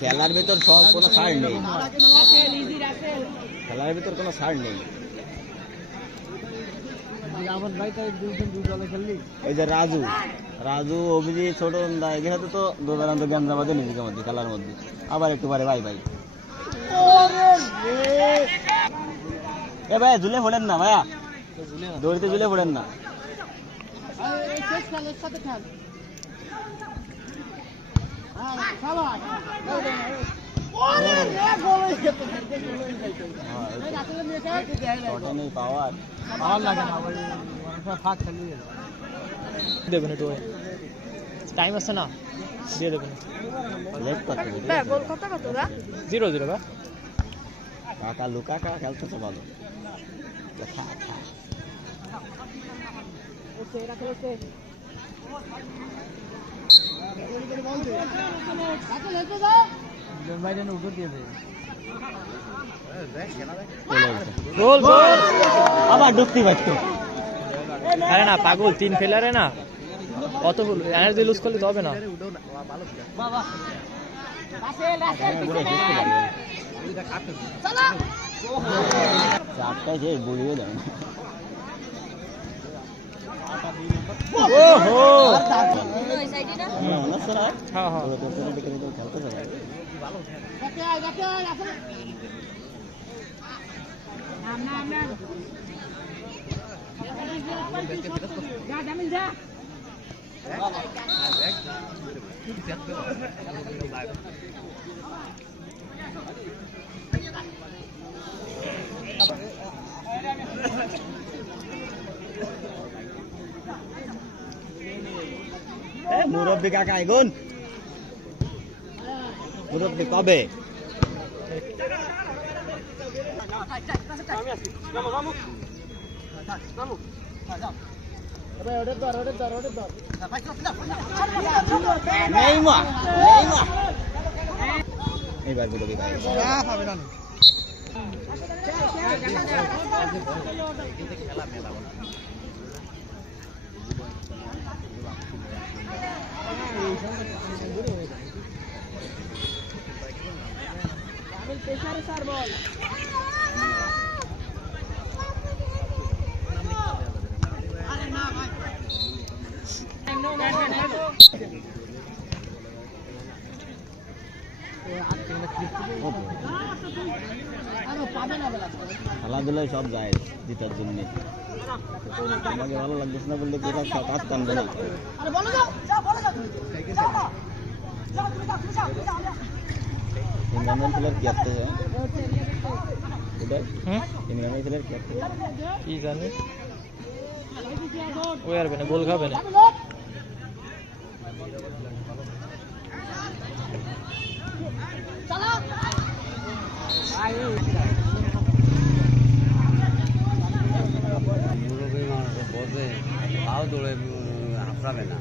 খেলার ভিতর সব কোনো ছাড় নেই, খেলার ভিতর কোনো ছাড় নেই। ওই যে রাজু রাজু অভিজিৎ ছোট এগুলো তো দোদারান্ত গেঞ্জাবাদে নিজেদের মধ্যে খেলার মধ্যে আবার একটু পারে ভাই ভাই এ ভাই ঝুলে পড়েন না ভাইয়া, দড়িতে ঝুলে পড়েন না। দেবেন একটু টাইম আছে না, দিয়ে দেবেন। 0-0 বা কাকা লুকা কাকা খেলতেছে ভালো। আবার ডুবতি পারতো। আরে না পাগল, 3 ফেলারে না অত এনার্জি লুজ করলে তো হবে না। চারটায় যে বুড়িয়ে দেয় না। মুরব্বী কাকা এগুন মুরব্বী কবে এইবার মুরব্বী খেলাধুলায় সব যায় জিতার জন্য। আমাকে ভালো লাগতেছে না বললে কোথাও কাজ টানবে না। ইমরান ছেলের কি আসতে ইমরান ছেলের কি আসতে কি জানি ওই আর না গোল খাবে না। মুরব্বী মানুষ বোঝে, তাও দৌড়ে হাঁপড়াবে না।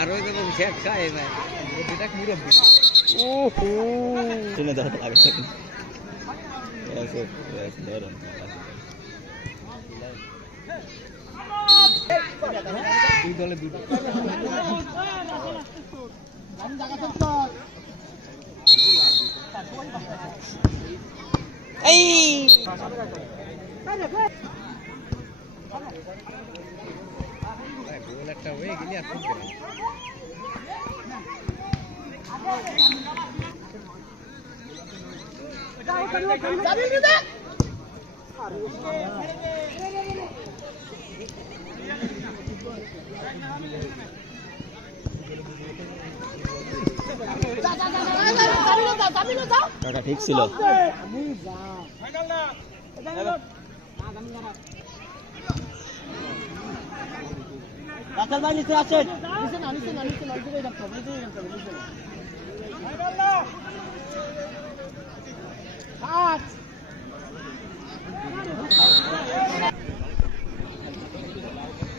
আরো যখন শেখ খায় শুনে ধরো আগে ধরো দুই দলে দুই গোল একটা হয়ে গেলি আর খুব কাকা ঠিক ছিল। রাখাল ভাই নিচে আসেন।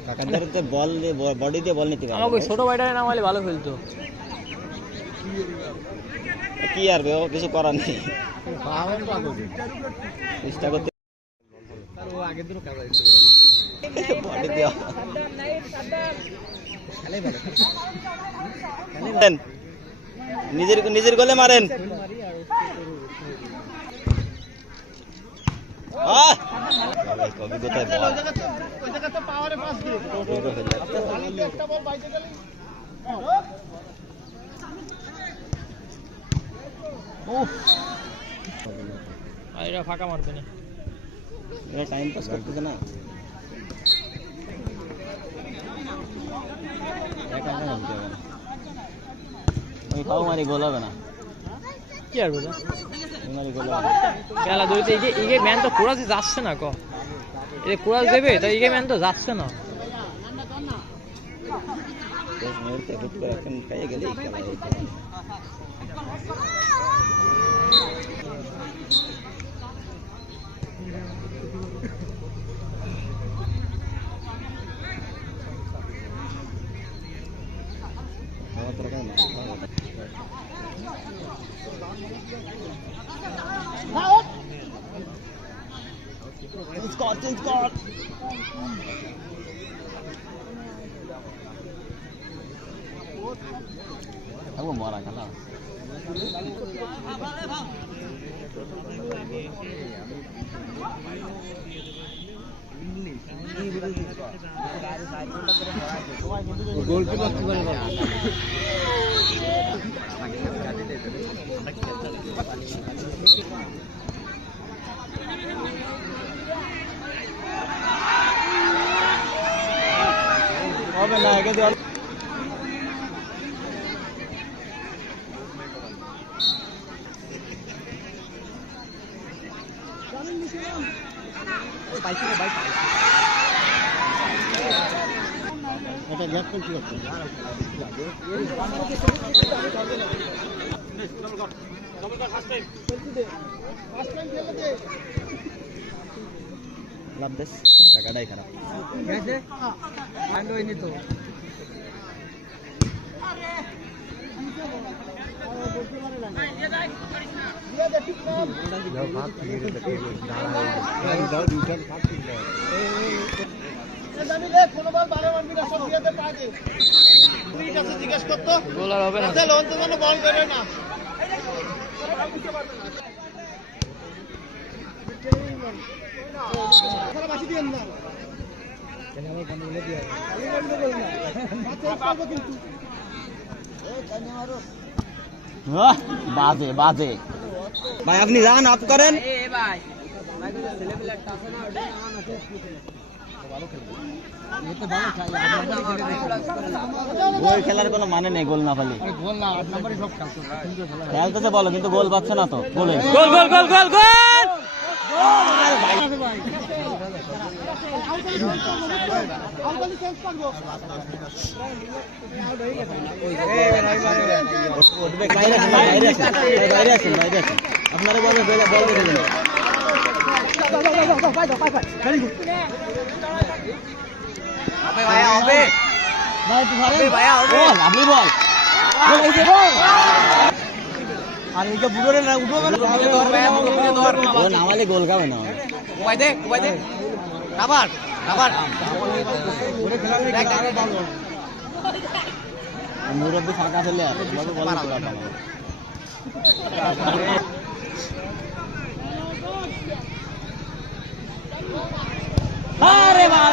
কাকাদের বল বডি দিয়ে বল নিতে পারে। আমাকে ছোট ভাইটারে নামালে ভালো খেলতো। কি আর কিছু করার নেই, চেষ্টা করতে নিজের নিজের গোলে মারেন। এরা ফাঁকা মারবে না, এরা টাইম পাস করতেছে না। ওই খাও মারি গোল হবে না, কি আর বলে মারি গোল হবে খেলা দুইতে ইগে ম্যান তো কোরাজি যাচ্ছে না ক এ কোরাজ দেবে তাই ইগে ম্যান তো যাচ্ছে না। 10 মিনিট হুট করে এখন পেয়ে গেলেই খেলা হয়ে যায়। Aku mau orang kalah. Gol kita kembali lagi. Oh benar, gitu. এটা গ্যাপ করতে হবে। লাভ দেশ টাকাটাই খারাপ গেছে মাইন্ড হয়নি তো জিজ্ঞেস করতো গোল আর হবে না, বল করে না। বাজে বাজে ভাই, আপনি যান, আপ করেন। গোল খেলার কোনো মানে নেই, গোল না পালি খেলতেছে বলো, কিন্তু গোল পাচ্ছে না তো। গোল গোল গোল গোল গোল গোল আপনারা বল নামালে গোল খাবে না। মুরব্বী ফাঁকা ফেলে আর আরে বাবা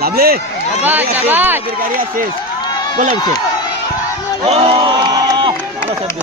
লাভলে গাড়ি আছে বলে আছে ভালো শব্দ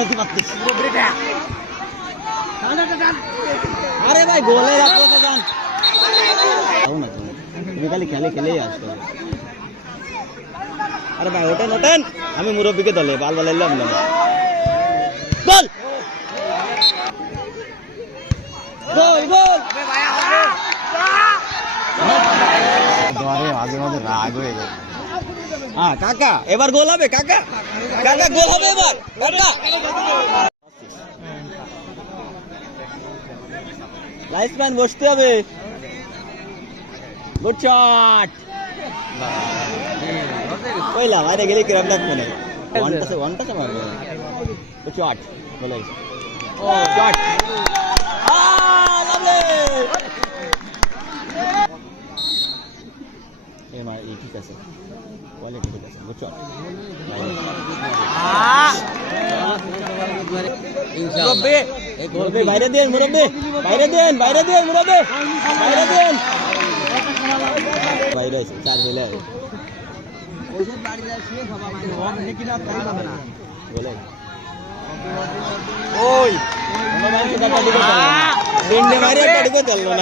এবারে তুই পাচ্ছিস আরে ভাই গোলে রাখো তো জান না তুমি খালি খেলে খেলেই আসছো আরে ভাই ওঠেন ওঠেন আমি মুরব্বীকে দলে বাল বাল এলাম না গোল গোল গোল দোয়ারে মাঝে মাঝে রাগ হয়ে যায় হ্যাঁ কাকা এবার গোল হবে কাকা কাকা গোল হবে এবার কাকা লাইফ ম্যান বসতে হবে গুড শট কইলা বাইরে গেলে কিরম লাগবে না ওয়ানটা মারবে গুড শট বলে ও শট লাভলি এই ঠিক আছে কোয়ালিটি ঠিক আছে গুড শট মুরব্বি মুরব্বি বাইরে দেন মুরব্বি বাইরে দেন বাইরে দেন মুরব্বি বাইরে দেন বাইরে আছে চার বেলা ওষুধ বাড়ি যায় শুয়ে খাবা মানে হক দেখি না তাই পাবে না বলে ওই মনে হয় সেটা কাটি করে দিন দে মারি কাটি করে চললো না